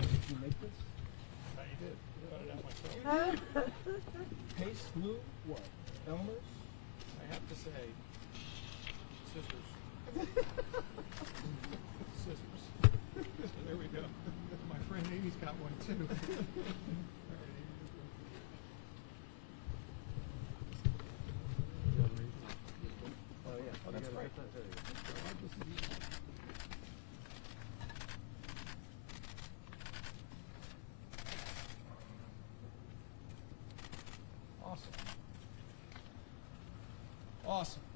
Did you make this? I did. Cut it out myself. Paste glue? What? Elmer's? I have to say, scissors. Scissors. There we go. My friend Amy's got one too. All right, Amy. Oh yeah. Oh, that's right. Awesome. Awesome.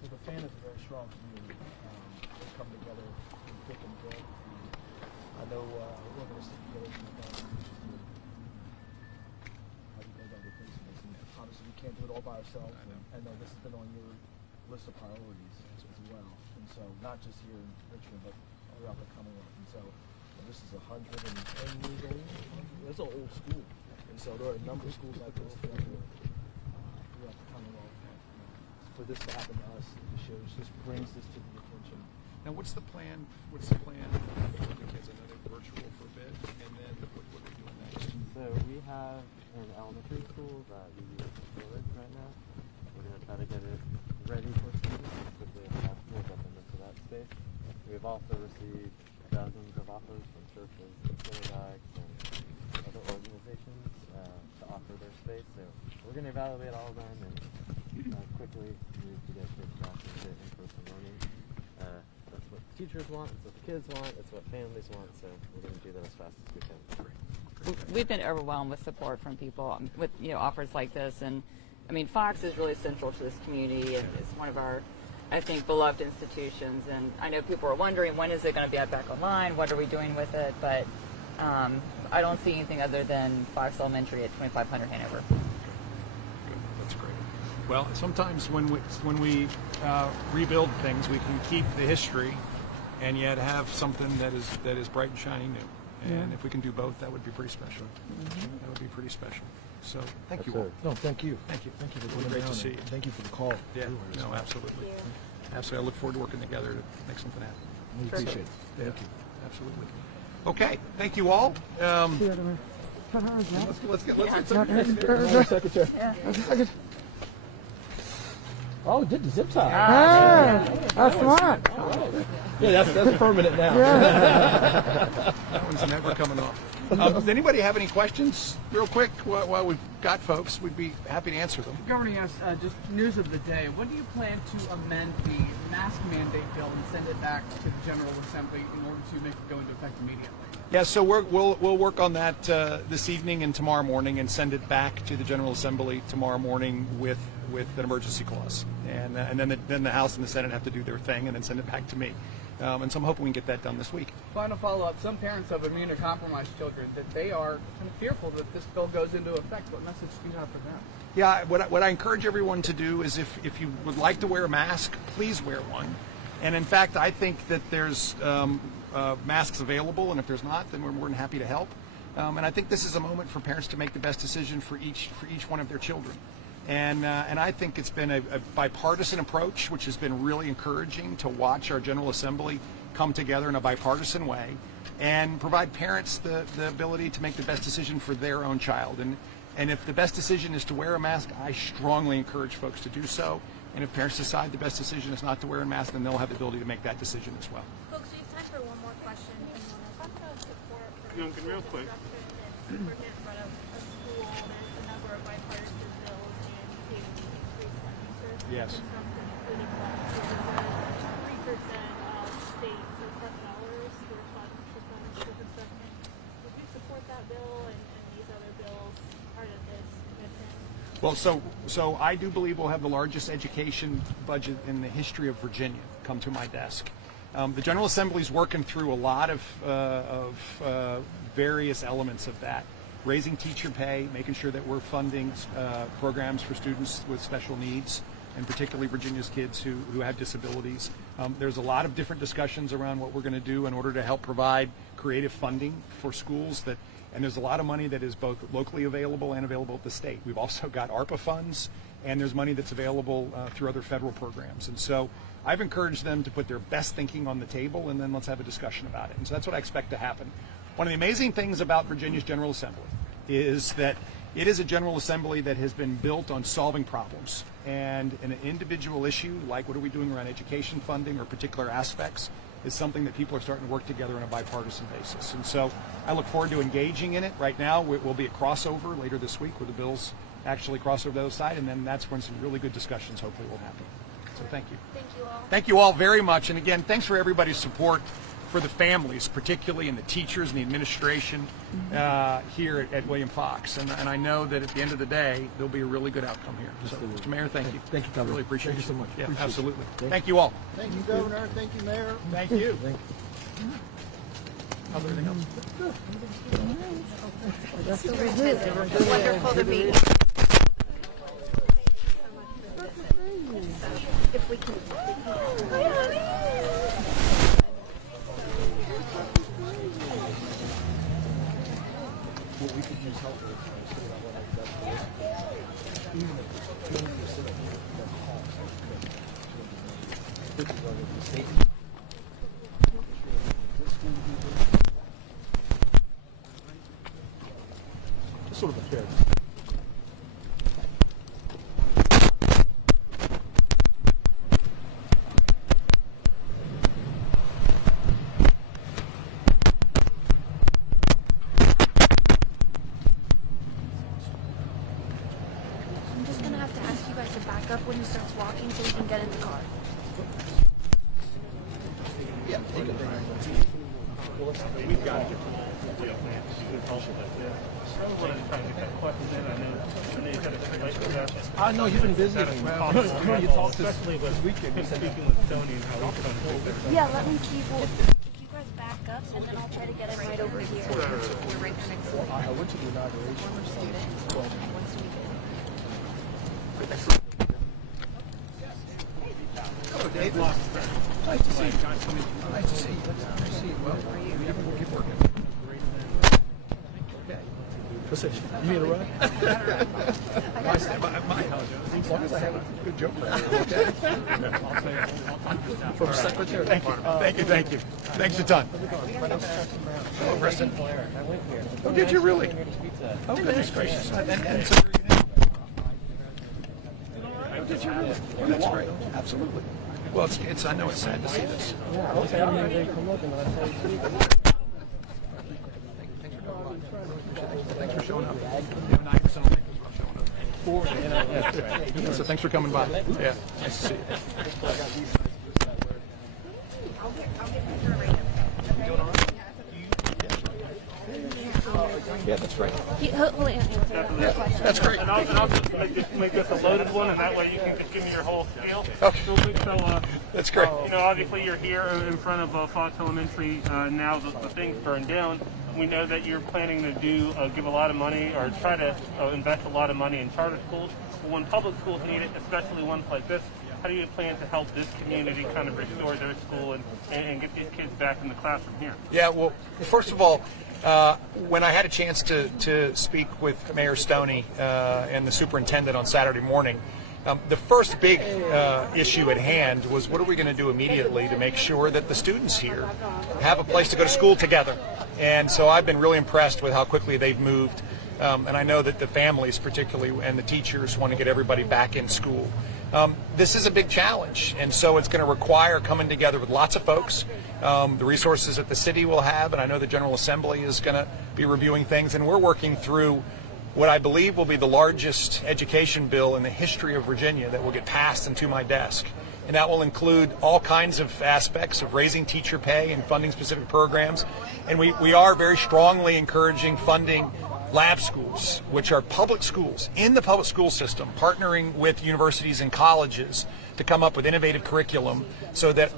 Well, the fan is a very strong community. They come together in thick and thin. I know we're going to stick together in the obviously, we can't do it all by ourselves. I know this has been on your list of priorities as well. And so, not just here in Richmond, but throughout the Commonwealth. And so, this is 110 years old. It's an old school. And so, there are a number of schools like this throughout the Commonwealth. For this to happen to us, it just brings this to the attention. Now, what's the plan? What's the plan for the kids? I know they're virtual for a bit, and then what are we doing next? So we have an elementary school that we use storage right now. We're going to try to get it ready for students as quickly as possible, get them into that space. We've also received dozens of offers from churches and synagogues and other organizations to offer their space. So we're going to evaluate all of them and quickly move to get kids back into in-person learning. That's what teachers want, it's what the kids want, it's what families want, so we're going to do that as fast as we can. We've been overwhelmed with support from people with offers like this, and I mean Fox is really central to this community, and it's one of our, I think, beloved institutions. And I know people are wondering, when is it going to be back online? What are we doing with it? But I don't see anything other than Fox Elementary at 2500 Hanover. Good. That's great. Well, sometimes when we rebuild things, we can keep the history and yet have something that is bright and shiny new. And if we can do both, that would be pretty special. That would be pretty special. So thank you all. No, thank you. Thank you. Thank you for It was coming great down. to see you. Thank you for the call. Yeah. too. No, absolutely. Absolutely. I look forward to working together to make something happen. We appreciate it. Thank you. Absolutely. Okay. Thank you all. Let's get Secretary. Oh, did the zip tie. That's smart. Yeah, that's permanent now. That one's never coming off. Does anybody have any questions, real quick, while we've got folks? We'd be happy to answer them. Governing us, just news of the day. When do you plan to amend the mask mandate bill and send it back to the General Assembly in order to make it go into effect immediately? Yeah, so we'll work on that this evening and tomorrow morning, and send it back to the General Assembly tomorrow morning with an emergency clause, and then the House and the Senate have to do their thing, and then send it back to me. And so I'm hoping we can get that done this week. Final follow-up. Some parents of immunocompromised children, that they are kind of fearful that this bill goes into effect. What message do you have for them? Yeah, what I encourage everyone to do is if you would like to wear a mask, please wear one. And in fact, I think that there's masks available, and if there's not, then we're more than happy to help. And I think this is a moment for parents to make the best decision for each one of their children. And I think it's been a bipartisan approach, which has been really encouraging to watch our General Assembly come together in a bipartisan way and provide parents the ability to make the best decision for their own child. And if the best decision is to wear a mask, I strongly encourage folks to do so. And if parents decide the best decision is not to wear a mask, then they'll have the ability to make that decision as well. Folks, we have time for one more question. Talk about support for Youngkin, real quick. We're getting rid of a school. There's a number of bipartisan bills and increased funding sources. Yes. Including one. So there's a 3% of state surplus dollars for funds for construction. Would you support that bill and these other bills part of this commitment? Well, so I do believe we'll have the largest education budget in the history of Virginia come to my desk. The General Assembly is working through a lot of various elements of that, raising teacher pay, making sure that we're funding programs for students with special needs, and particularly Virginia's kids who have disabilities. There's a lot of different discussions around what we're going to do in order to help provide creative funding for schools and there's a lot of money that is both locally available and available at the state. We've also got ARPA funds, and there's money that's available through other federal programs. And so I've encouraged them to put their best thinking on the table, and then let's have a discussion about it. And so that's what I expect to happen. One of the amazing things about Virginia's General Assembly is that it is a General Assembly that has been built on solving problems. And an individual issue, like what are we doing around education funding or particular aspects, is something that people are starting to work together on a bipartisan basis. And so I look forward to engaging in it. Right now, it will be a crossover later this week where the bills actually cross over to the other side, and then that's when some really good discussions hopefully will happen. So thank you. Thank you all. Thank you all very much. And again, thanks for everybody's support for the families, particularly, and the teachers and the administration here at William Fox. And I know that at the end of the day, there'll be a really good outcome here. So, Mr. Mayor, thank you. Thank you, Governor. Really appreciate Thank you so much. Yeah, Appreciate it. absolutely. Thank Thank you all. Thank you, Governor. Thank you, Mayor. Thank you. Thank you. How's everything else? It's wonderful to be here. If we can. What we could use help with is sort of like that. Even if you're sitting here, that costs like this is where the state. Just sort of a fair. I'm just gonna have to ask you guys to back up when he starts walking so we can get in the car. Yeah, take it. We've got it. I know you've been busy. No, you talked this weekend. You said Yeah, let me see if you guys back up and then I'll try to get him right over here. We're right next to it. I went to the inauguration. One student. One student. Hello, Dave. Nice to see you. Nice to see you. Nice to see you. Well, we'll keep working. Okay. What's it? You mean a run? As long as I have a good joke for you, okay? From Secretary. Thank you. Thank you. Thank you. Thanks a ton. Hello, Preston. Oh, did you really? Oh, goodness gracious. And so oh, did you really? Oh, that's great. Absolutely. Well, it's. I know it's sad to see this. Okay, I'm going to come up and I'll tell you. Thanks for showing up. You have 9% on showing up. So thanks for coming by. Yeah, nice to see you. Yeah, that's great. He'll answer your question. That's great. And I'll just make this a loaded one, and that way you can just give me your whole scale. Okay. Real quick. So, That's great. obviously you're here in front of Fox Elementary. Now the thing's burned down. We know that you're planning to give a lot of money or try to invest a lot of money in charter schools. But when public schools need it, especially ones like this, how do you plan to help this community kind of restore their school and get these kids back in the classroom here? Yeah, well, first of all, when I had a chance to speak with Mayor Stoney and the superintendent on Saturday morning, the first big issue at hand was what are we going to do immediately to make sure that the students here have a place to go to school together. And so I've been really impressed with how quickly they've moved. And I know that the families particularly and the teachers want to get everybody back in school. This is a big challenge, and so it's going to require coming together with lots of folks, the resources that the city will have, and I know the General Assembly is going to be reviewing things, and we're working through what I believe will be the largest education bill in the history of Virginia that will get passed into my desk. And that will include all kinds of aspects of raising teacher pay and funding specific programs. And we are very strongly encouraging funding lab schools, which are public schools in the public school system, partnering with universities and colleges to come up with innovative curriculum so that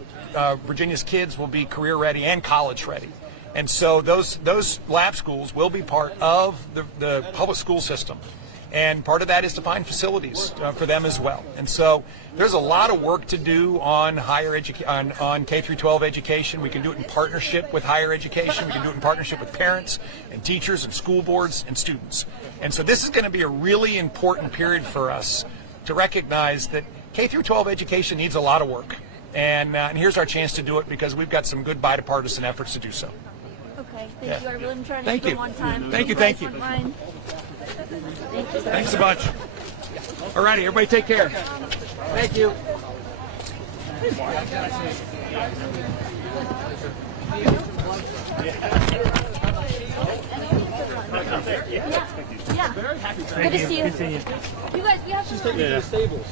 Virginia's kids will be career ready and college ready. And so those lab schools will be part of the public school system. And part of that is to find facilities for them as well. And so there's a lot of work to do on on K through 12 education. We can do it in partnership with higher education. We can do it in partnership with parents and teachers and school boards and students. And so this is going to be a really important period for us to recognize that K through 12 education needs a lot of work. And here's our chance to do it because we've got some good bipartisan efforts to do so. Okay, thank Yeah. you. I really am trying to Thank keep you. them on time. Thank you, guys thank you. wouldn't mind. Thank you. Thanks a bunch. All righty, everybody take care. Thank you. Yeah. Good to see you. You guys, we have to. Taking to the stables.